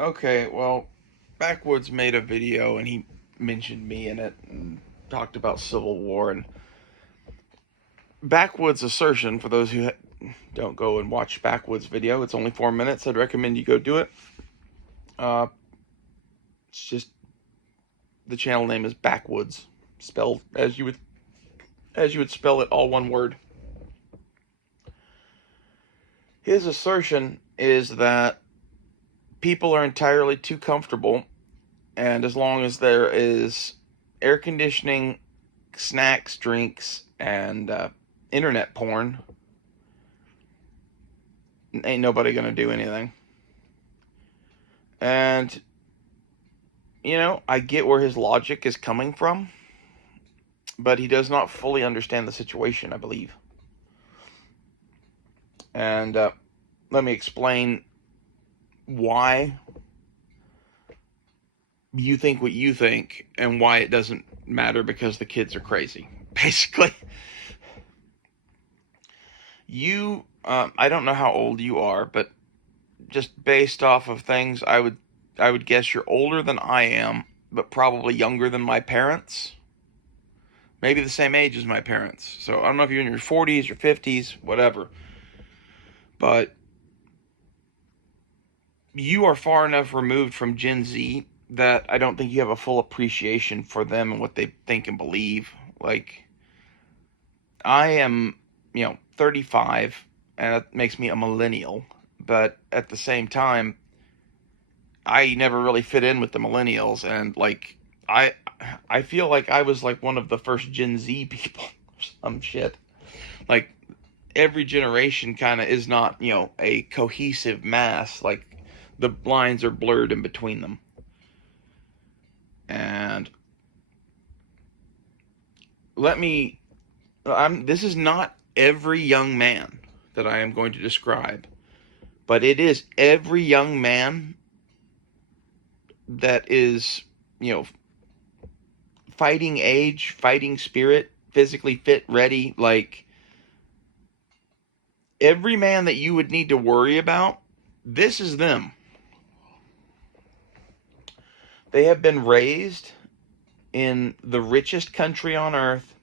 Okay, well, Backwoods made a video and he mentioned me in it and talked about Civil War. And Backwoods' assertion, for those who don't go and watch Backwoods' video, it's only 4 minutes. I'd recommend you go do it. Uh, it's just the channel name is Backwoods, spelled as you would spell it, all one word. His assertion is that people are entirely too comfortable, and as long as there is air conditioning, snacks, drinks, and internet porn, ain't nobody gonna do anything. And, I get where his logic is coming from, but he does not fully understand the situation, I believe. And let me explain why you think what you think and why it doesn't matter because the kids are crazy. Basically, I don't know how old you are, but just based off of things, I would guess you're older than I am, but probably younger than my parents. Maybe the same age as my parents. So I don't know if you're in your 40s, your 50s, whatever. But you are far enough removed from Gen Z that I don't think you have a full appreciation for them and what they think and believe. Like, I am, 35, and that makes me a millennial. But at the same time, I never really fit in with the millennials, and like, I I feel like I was like one of the first Gen Z people, some shit. Like, every generation kind of is not, a cohesive mass. Like, the lines are blurred in between them. And let me, this is not every young man that I am going to describe, but it is every young man that is, fighting age, fighting spirit, physically fit, ready. Like, every man that you would need to worry about, this is them. They have been raised in the richest country on earth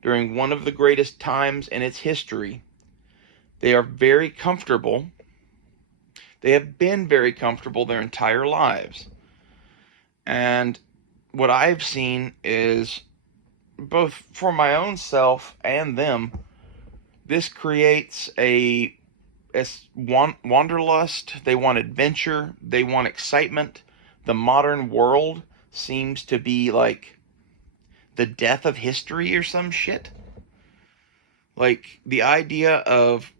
during one of the greatest times in its history. They are very comfortable. They have been very comfortable their entire lives. And what I've seen is, both for my own self and them, this creates a wanderlust. They want adventure. They want excitement. The modern world seems to be like the death of history or some shit. Like, the idea of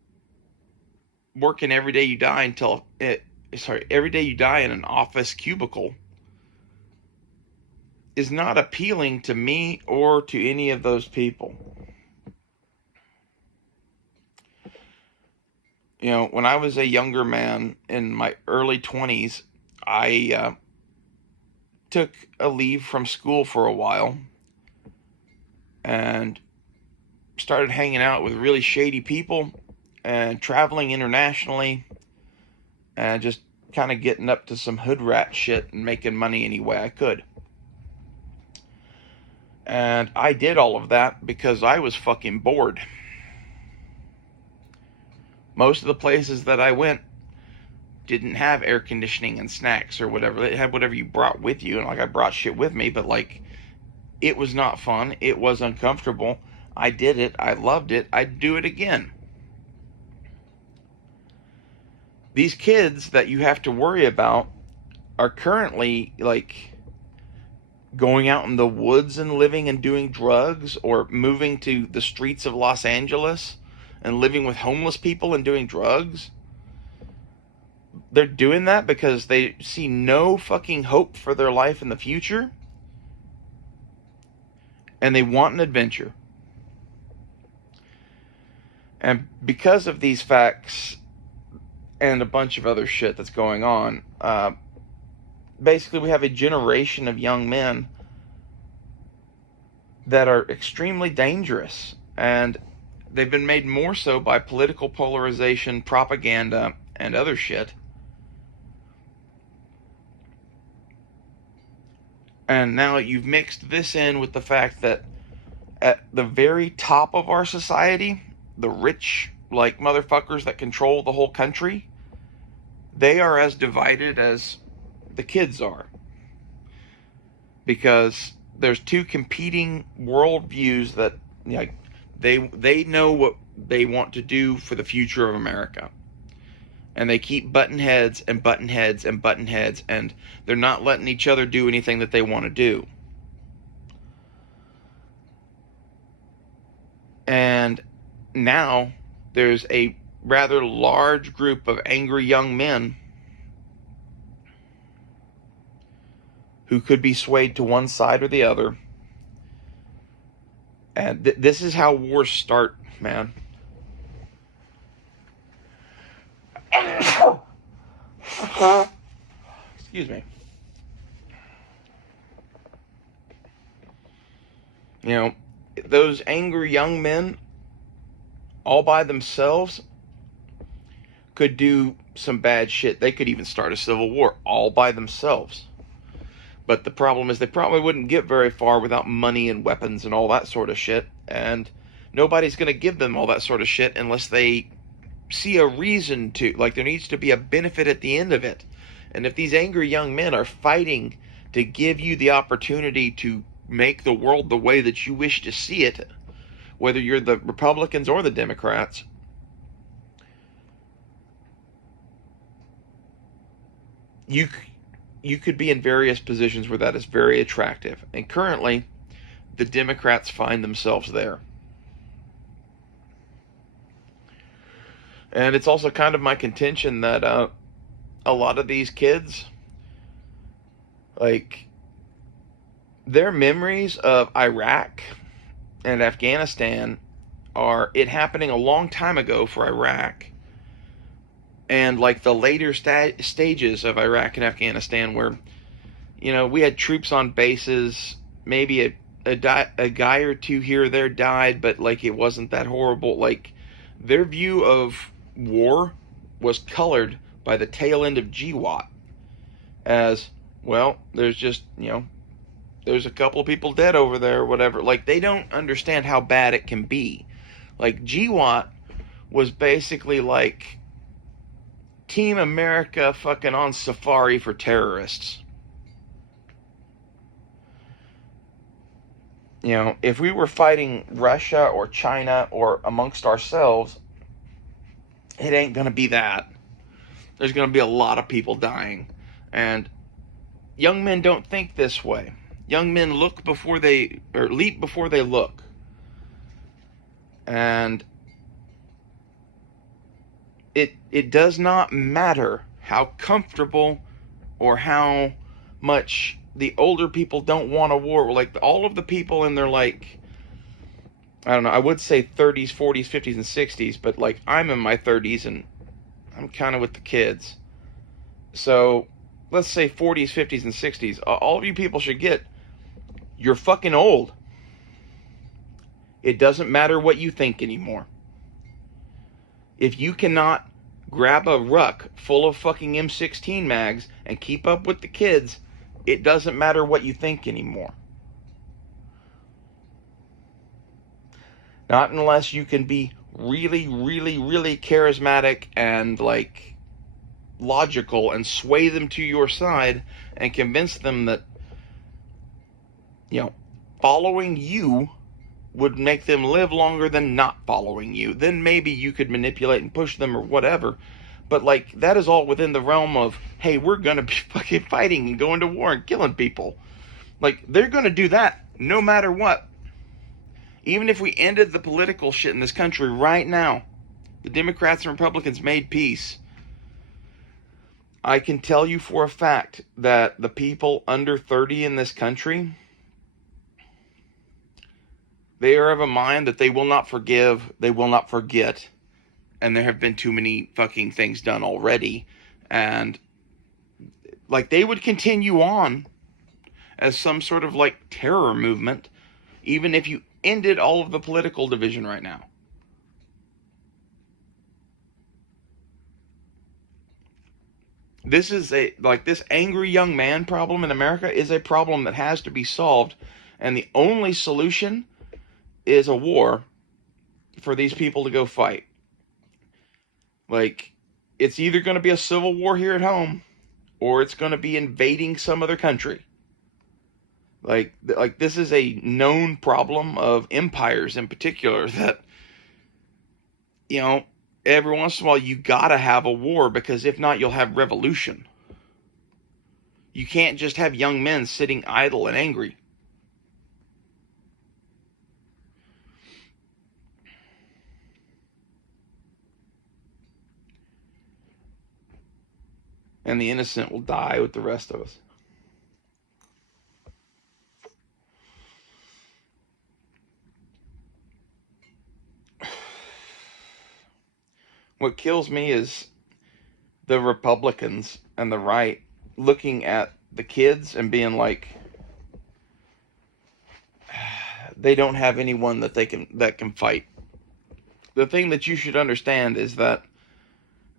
working every day you die every day you die in an office cubicle is not appealing to me or to any of those people. When I was a younger man in my early 20s, I took a leave from school for a while and started hanging out with really shady people and traveling internationally and just kind of getting up to some hood rat shit and making money any way I could. And I did all of that because I was fucking bored. Most of the places that I went didn't have air conditioning and snacks or whatever. They had whatever you brought with you, and like, I brought shit with me, but like, it was not fun. It was uncomfortable. I did it. I loved it. I'd do it again. These kids that you have to worry about are currently like going out in the woods and living and doing drugs, or moving to the streets of Los Angeles and living with homeless people and doing drugs. They're doing that because they see no fucking hope for their life in the future, and they want an adventure. And because of these facts and a bunch of other shit that's going on, basically we have a generation of young men that are extremely dangerous, and they've been made more so by political polarization, propaganda, and other shit. And now you've mixed this in with the fact that at the very top of our society, the rich, like, motherfuckers that control the whole country, they are as divided as the kids are. Because there's two competing worldviews that, like, they know what they want to do for the future of America. And they keep button heads and button heads and button heads, and they're not letting each other do anything that they want to do. And now there's a rather large group of angry young men who could be swayed to one side or the other. And this is how wars start, man. Excuse me. You know, those angry young men, all by themselves, could do some bad shit. They could even start a civil war all by themselves. But the problem is they probably wouldn't get very far without money and weapons and all that sort of shit. And nobody's going to give them all that sort of shit unless they see a reason to. Like, there needs to be a benefit at the end of it. And if these angry young men are fighting to give you the opportunity to make the world the way that you wish to see it, whether you're the Republicans or the Democrats, you could be in various positions where that is very attractive. And currently, the Democrats find themselves there. And it's also kind of my contention that a lot of these kids, like, their memories of Iraq and Afghanistan are it happening a long time ago for Iraq, and like the later stages of Iraq and Afghanistan where, you know, we had troops on bases, maybe a guy or two here or there died, but like it wasn't that horrible. Like, their view of war was colored by the tail end of GWAT as, well, there's just, you know, there's a couple of people dead over there or whatever. Like, they don't understand how bad it can be. Like, GWAT was basically like Team America fucking on safari for terrorists. You know, if we were fighting Russia or China or amongst ourselves, it ain't gonna be that. There's gonna be a lot of people dying. And young men don't think this way. Young men look before they, or leap before they look. And it does not matter how comfortable or how much the older people don't want a war. Like, all of the people in their, like, I don't know, I would say 30s, 40s, 50s, and 60s, but like, I'm in my 30s and I'm kind of with the kids. So let's say 40s, 50s, and 60s. All of you people should get, you're fucking old. It doesn't matter what you think anymore. If you cannot grab a ruck full of fucking M16 mags and keep up with the kids, it doesn't matter what you think anymore. Not unless you can be really, really, really charismatic and, like, logical and sway them to your side and convince them that, you know, following you would make them live longer than not following you. Then maybe you could manipulate and push them or whatever. But, like, that is all within the realm of, hey, we're going to be fucking fighting and going to war and killing people. Like, they're going to do that no matter what. Even if we ended the political shit in this country right now, the Democrats and Republicans made peace, I can tell you for a fact that the people under 30 in this country, they are of a mind that they will not forgive, they will not forget, and there have been too many fucking things done already. And, like, they would continue on as some sort of, like, terror movement, even if you ended all of the political division right now. This is this angry young man problem in America is a problem that has to be solved, and the only solution is a war for these people to go fight. Like, it's either going to be a civil war here at home, or it's going to be invading some other country. Like this is a known problem of empires in particular, that, you know, every once in a while you gotta have a war, because if not, you'll have revolution. You can't just have young men sitting idle and angry. And the innocent will die with the rest of us. What kills me is the Republicans and the right looking at the kids and being like, they don't have anyone that can fight. The thing that you should understand is that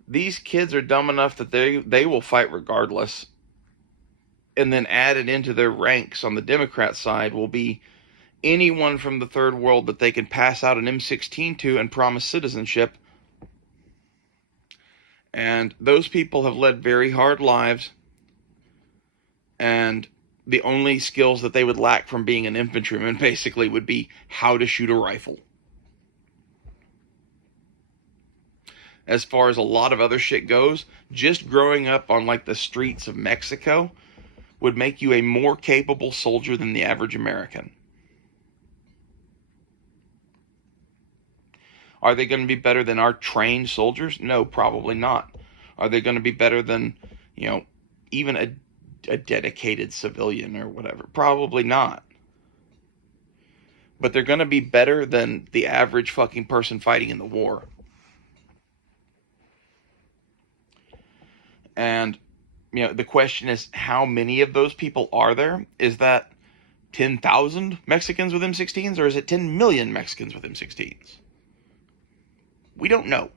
these kids are dumb enough that they will fight regardless. And then added into their ranks on the Democrat side will be anyone from the third world that they can pass out an M16 to and promise citizenship. And those people have led very hard lives, and the only skills that they would lack from being an infantryman basically would be how to shoot a rifle. As far as a lot of other shit goes, just growing up on like the streets of Mexico would make you a more capable soldier than the average American. Are they going to be better than our trained soldiers? No, probably not. Are they going to be better than, even a dedicated civilian or whatever? Probably not. But they're going to be better than the average fucking person fighting in the war. And, the question is, how many of those people are there? Is that 10,000 Mexicans with M16s, or is it 10 million Mexicans with M16s? We don't know.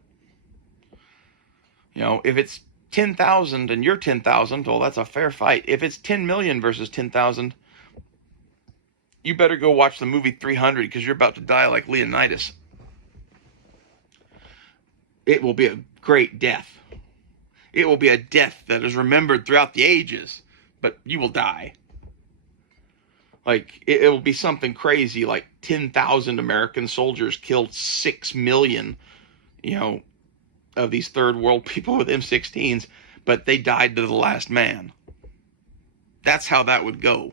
If it's 10,000 and you're 10,000, well, that's a fair fight. If it's 10 million versus 10,000, you better go watch the movie 300, because you're about to die like Leonidas. It will be a great death. It will be a death that is remembered throughout the ages, but you will die. Like, it will be something crazy, like 10,000 American soldiers killed 6 million, of these third world people with M16s, but they died to the last man. That's how that would go.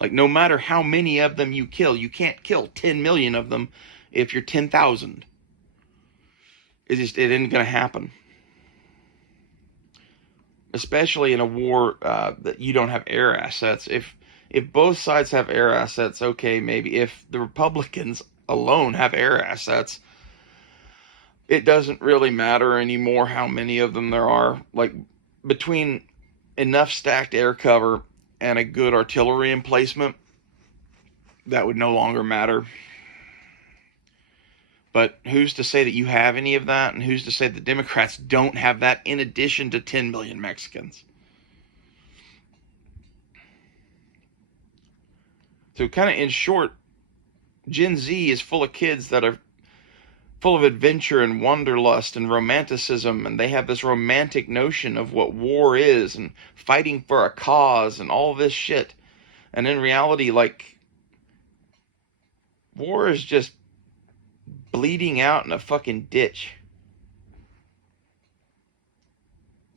Like, no matter how many of them you kill, you can't kill 10 million of them if you're 10,000. It isn't going to happen. Especially in a war that you don't have air assets. If both sides have air assets, okay, maybe. If the Republicans alone have air assets, it doesn't really matter anymore how many of them there are. Like, between enough stacked air cover and a good artillery emplacement, that would no longer matter. But who's to say that you have any of that? And who's to say the Democrats don't have that in addition to 10 million Mexicans? So kind of in short, Gen Z is full of kids that are full of adventure and wanderlust and romanticism, and they have this romantic notion of what war is and fighting for a cause and all this shit. And in reality, like, war is just bleeding out in a fucking ditch,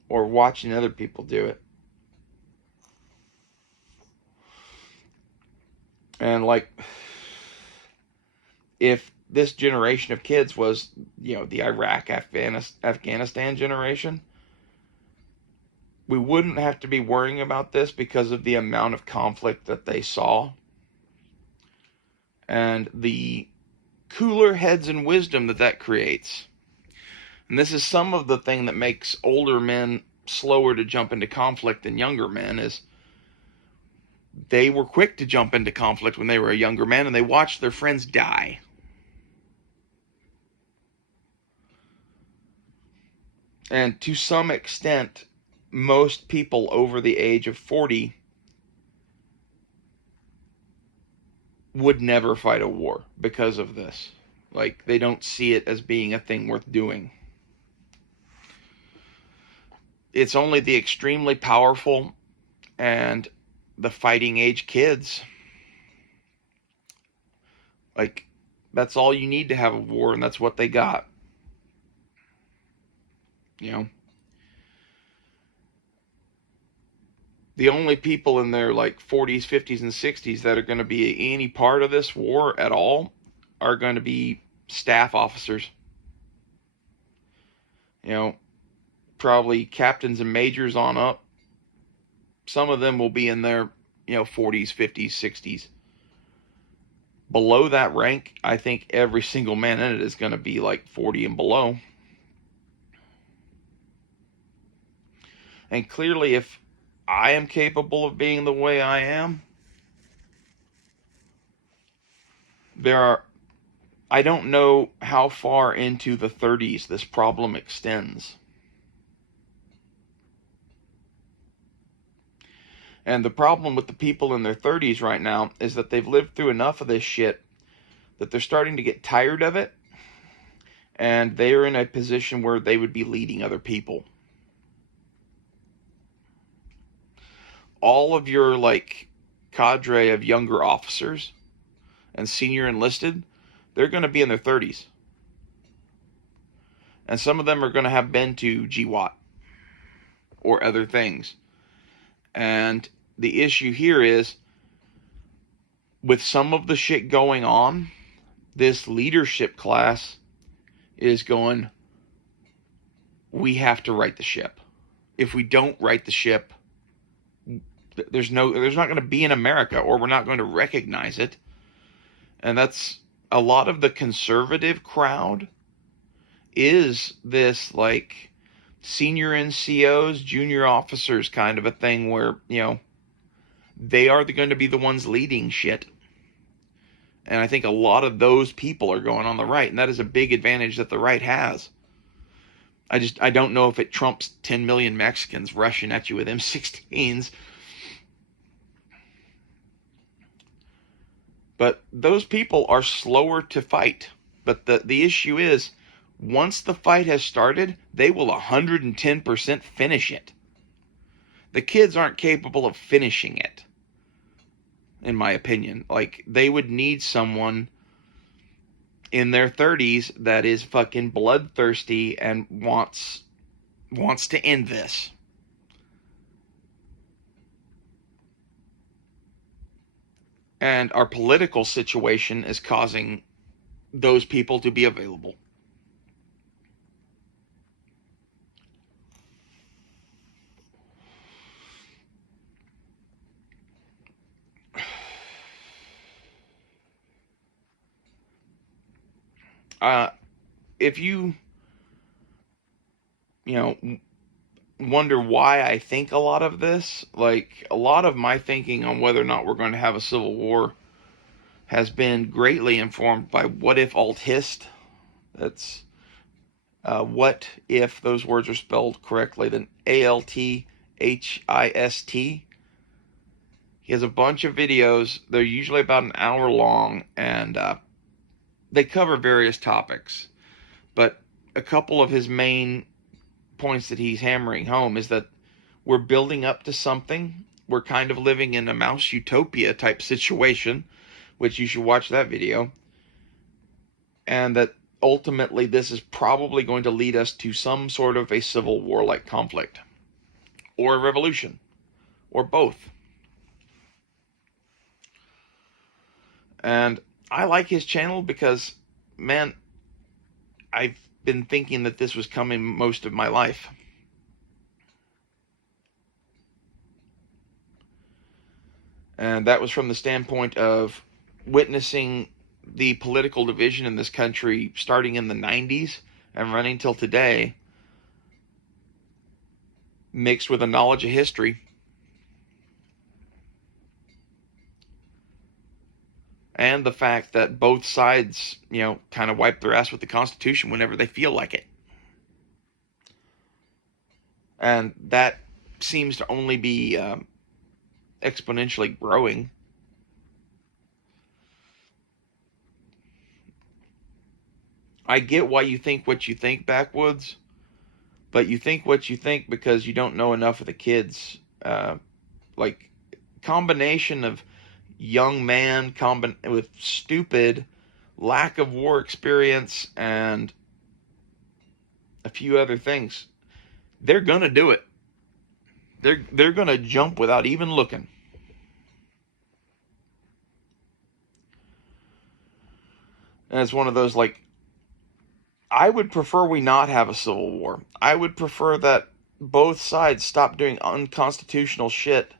or watching other people do it. And like, if this generation of kids was, the Iraq, Afghanistan generation, we wouldn't have to be worrying about this because of the amount of conflict that they saw and the cooler heads and wisdom that creates. And this is some of the thing that makes older men slower to jump into conflict than younger men, is they were quick to jump into conflict when they were a younger man, and they watched their friends die. And to some extent, most people over the age of 40 would never fight a war because of this. Like, they don't see it as being a thing worth doing. It's only the extremely powerful and the fighting age kids. Like, that's all you need to have a war, and that's what they got. You know? The only people in their like 40s, 50s, and 60s that are going to be any part of this war at all are going to be staff officers. You know, probably captains and majors on up. Some of them will be in their, 40s, 50s, 60s. Below that rank, I think every single man in it is going to be like 40 and below. And clearly, if I am capable of being the way I am, I don't know how far into the 30s this problem extends. And the problem with the people in their 30s right now is that they've lived through enough of this shit that they're starting to get tired of it, and they're in a position where they would be leading other people. All of your like cadre of younger officers and senior enlisted, they're going to be in their 30s. And some of them are going to have been to GWAT or other things. And the issue here is, with some of the shit going on, this leadership class is going, we have to right the ship. If we don't right the ship, there's not going to be an America, or we're not going to recognize it. And that's a lot of the conservative crowd is this like senior NCOs, junior officers kind of a thing where, they are going to be the ones leading shit. And I think a lot of those people are going on the right, and that is a big advantage that the right has. I don't know if it trumps 10 million Mexicans rushing at you with M16s. But those people are slower to fight. But the issue is, once the fight has started, they will 110% finish it. The kids aren't capable of finishing it, in my opinion. Like, they would need someone in their 30s that is fucking bloodthirsty and wants to end this. And our political situation is causing those people to be available. If you wonder why I think a lot of this, like, a lot of my thinking on whether or not we're going to have a civil war has been greatly informed by what if alt hist. That's what if those words are spelled correctly, then ALTHIST. He has a bunch of videos. They're usually about an hour long, and they cover various topics. But a couple of his main points that he's hammering home is that we're building up to something. We're kind of living in a mouse utopia type situation, which you should watch that video. And that ultimately this is probably going to lead us to some sort of a civil war-like conflict, or a revolution, or both. And I like his channel because, man, I've been thinking that this was coming most of my life. And that was from the standpoint of witnessing the political division in this country starting in the 90s and running till today, mixed with a knowledge of history. And the fact that both sides, kind of wipe their ass with the Constitution whenever they feel like it. And that seems to only be exponentially growing. I get why you think what you think, backwoods, but you think what you think because you don't know enough of the kids. Like, combination of young man with stupid lack of war experience and a few other things. They're gonna do it. They're gonna jump without even looking. And it's one of those, like, I would prefer we not have a civil war. I would prefer that both sides stop doing unconstitutional shit.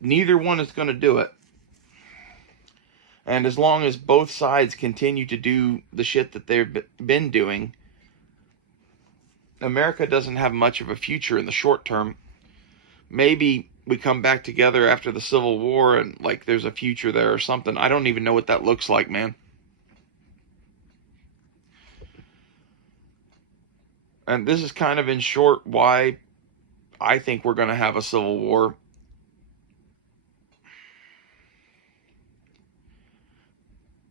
Neither one is going to do it. And as long as both sides continue to do the shit that they've been doing, America doesn't have much of a future in the short term. Maybe we come back together after the Civil War and, like, there's a future there or something. I don't even know what that looks like, man. And this is kind of in short why I think we're going to have a civil war.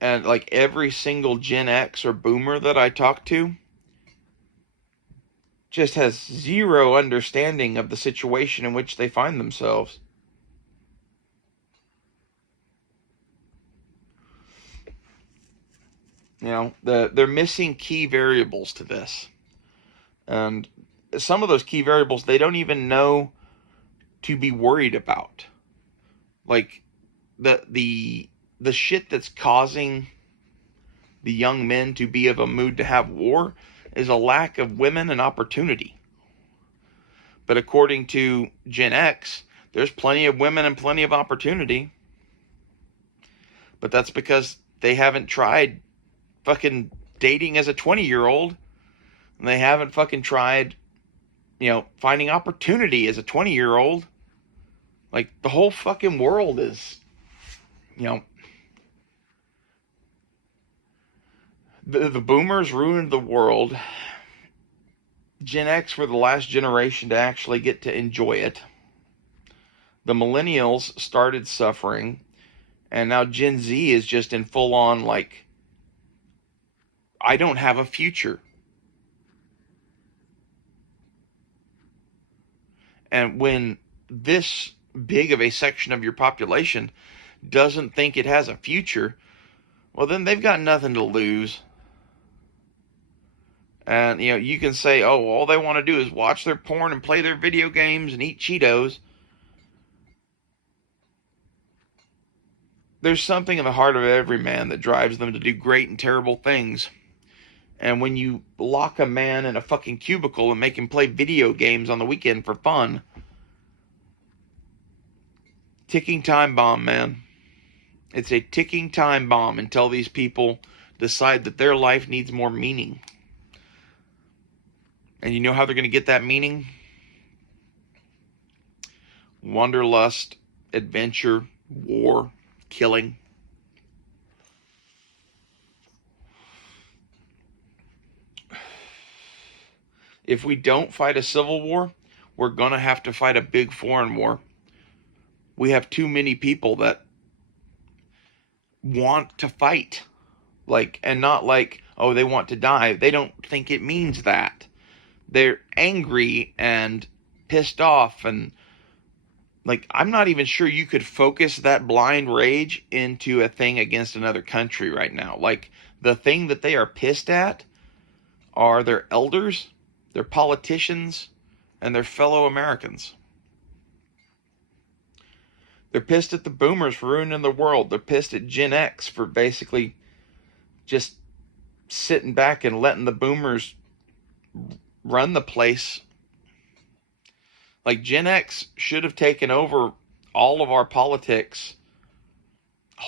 And, like, every single Gen X or boomer that I talk to just has zero understanding of the situation in which they find themselves. You know, they're missing key variables to this. And some of those key variables they don't even know to be worried about. Like, the shit that's causing the young men to be of a mood to have war is a lack of women and opportunity. But according to Gen X, there's plenty of women and plenty of opportunity. But that's because they haven't tried fucking dating as a 20-year-old. And they haven't fucking tried, finding opportunity as a 20-year-old. Like, the whole fucking world is, the boomers ruined the world. Gen X were the last generation to actually get to enjoy it. The millennials started suffering, and now Gen Z is just in full on, like, I don't have a future. And when this big of a section of your population doesn't think it has a future, well, then they've got nothing to lose. And, you can say, oh, all they want to do is watch their porn and play their video games and eat Cheetos. There's something in the heart of every man that drives them to do great and terrible things. And when you lock a man in a fucking cubicle and make him play video games on the weekend for fun, ticking time bomb, man. It's a ticking time bomb until these people decide that their life needs more meaning. And you know how they're going to get that meaning? Wanderlust, adventure, war, killing. If we don't fight a civil war, we're going to have to fight a big foreign war. We have too many people that want to fight. Like, and not like, oh, they want to die. They don't think it means that. They're angry and pissed off, and, like, I'm not even sure you could focus that blind rage into a thing against another country right now. Like, the thing that they are pissed at are their elders, their politicians, and their fellow Americans. They're pissed at the boomers for ruining the world. They're pissed at Gen X for basically just sitting back and letting the boomers run the place. Like, Gen X should have taken over all of our politics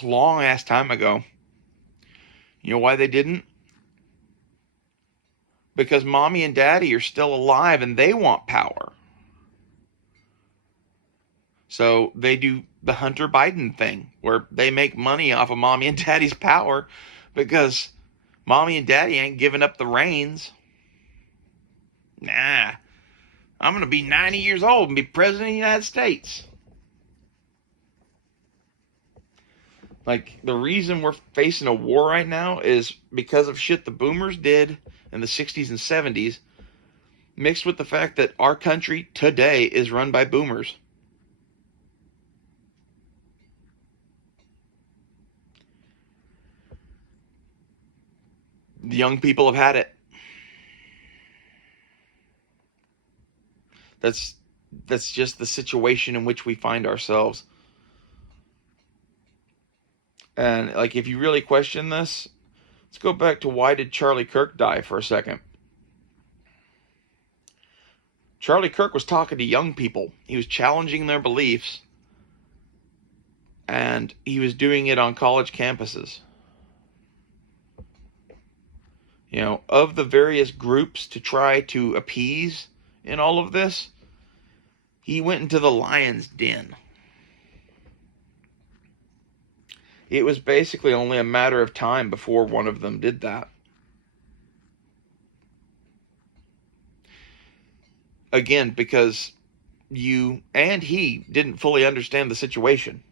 a long ass time ago. You know why they didn't? Because mommy and daddy are still alive and they want power. So they do the Hunter Biden thing where they make money off of mommy and daddy's power because mommy and daddy ain't giving up the reins. Nah. I'm going to be 90 years old and be president of the United States. Like, the reason we're facing a war right now is because of shit the boomers did in the 60s and 70s, mixed with the fact that our country today is run by boomers. The young people have had it. That's just the situation in which we find ourselves. And like, if you really question this, let's go back to why did Charlie Kirk die for a second. Charlie Kirk was talking to young people. He was challenging their beliefs, and he was doing it on college campuses. You know, of the various groups to try to appease in all of this, he went into the lion's den. It was basically only a matter of time before one of them did that. Again, because you and he didn't fully understand the situation.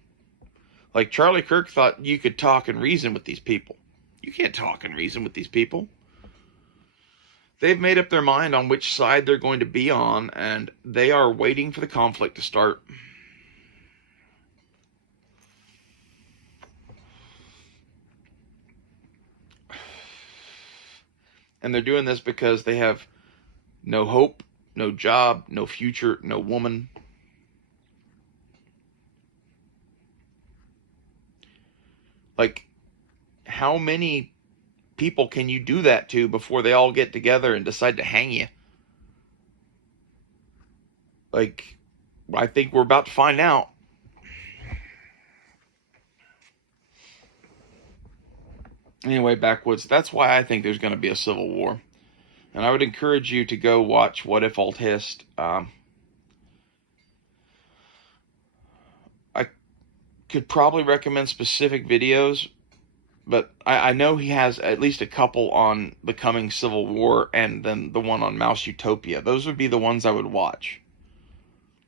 Like, Charlie Kirk thought you could talk and reason with these people. You can't talk and reason with these people. They've made up their mind on which side they're going to be on, and they are waiting for the conflict to start. And they're doing this because they have no hope, no job, no future, no woman. Like, how many people can you do that to before they all get together and decide to hang you? Like, I think we're about to find out. Anyway, backwoods, that's why I think there's going to be a civil war. And I would encourage you to go watch What If Alt Hist. I could probably recommend specific videos, but I know he has at least a couple on the coming civil war, and then the one on Mouse Utopia. Those would be the ones I would watch.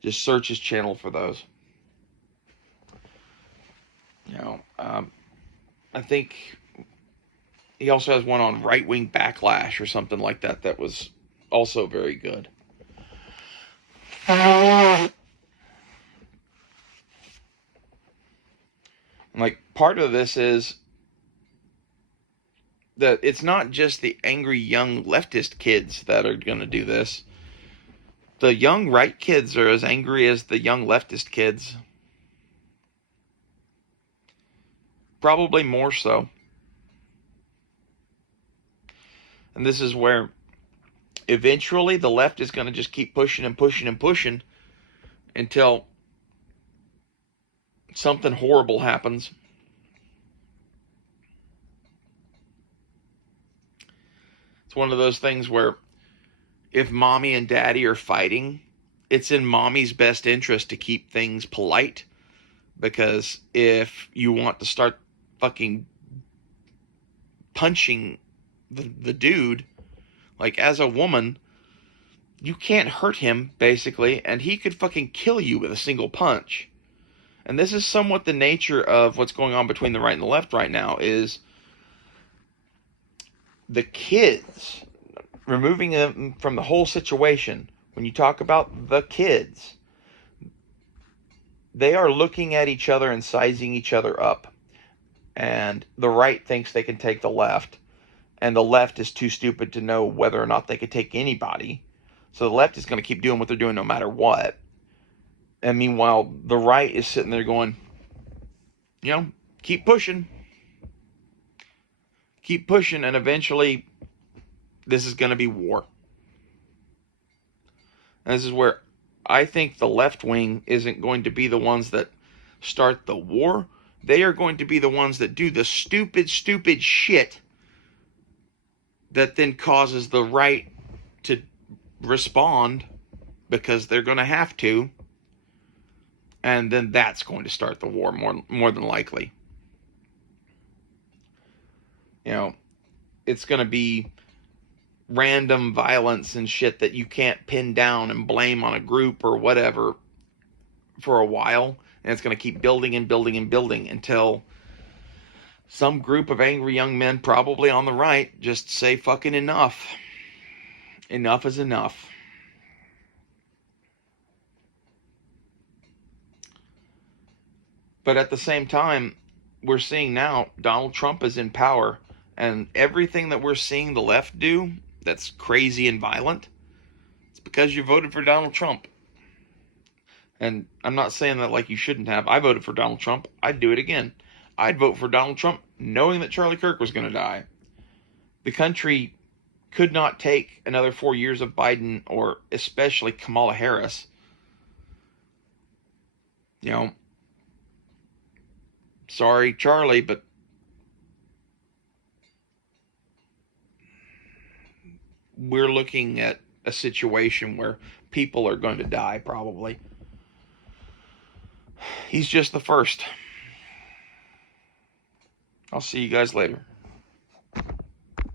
Just search his channel for those. You know, I think he also has one on right-wing backlash or something like that that was also very good. And like, part of this is that it's not just the angry young leftist kids that are going to do this. The young right kids are as angry as the young leftist kids. Probably more so. And this is where eventually the left is going to just keep pushing and pushing and pushing until something horrible happens. It's one of those things where if mommy and daddy are fighting, it's in mommy's best interest to keep things polite, because if you want to start fucking punching the dude, like, as a woman, you can't hurt him, basically, and he could fucking kill you with a single punch. And this is somewhat the nature of what's going on between the right and the left right now, is the kids, removing them from the whole situation. When you talk about the kids, they are looking at each other and sizing each other up. And the right thinks they can take the left, and the left is too stupid to know whether or not they could take anybody. So the left is going to keep doing what they're doing no matter what. And meanwhile, the right is sitting there going, you know, keep pushing. Keep pushing, and eventually this is going to be war. And this is where I think the left wing isn't going to be the ones that start the war. They are going to be the ones that do the stupid, stupid shit that then causes the right to respond, because they're going to have to. And then that's going to start the war more than likely. You know, it's going to be random violence and shit that you can't pin down and blame on a group or whatever for a while, and it's going to keep building and building and building until some group of angry young men, probably on the right, just say fucking enough. Enough is enough. But at the same time, we're seeing now Donald Trump is in power, and everything that we're seeing the left do that's crazy and violent, it's because you voted for Donald Trump. And I'm not saying that like you shouldn't have. I voted for Donald Trump. I'd do it again. I'd vote for Donald Trump knowing that Charlie Kirk was going to die. The country could not take another 4 years of Biden or especially Kamala Harris. You know, sorry, Charlie, but we're looking at a situation where people are going to die probably. He's just the first. I'll see you guys later.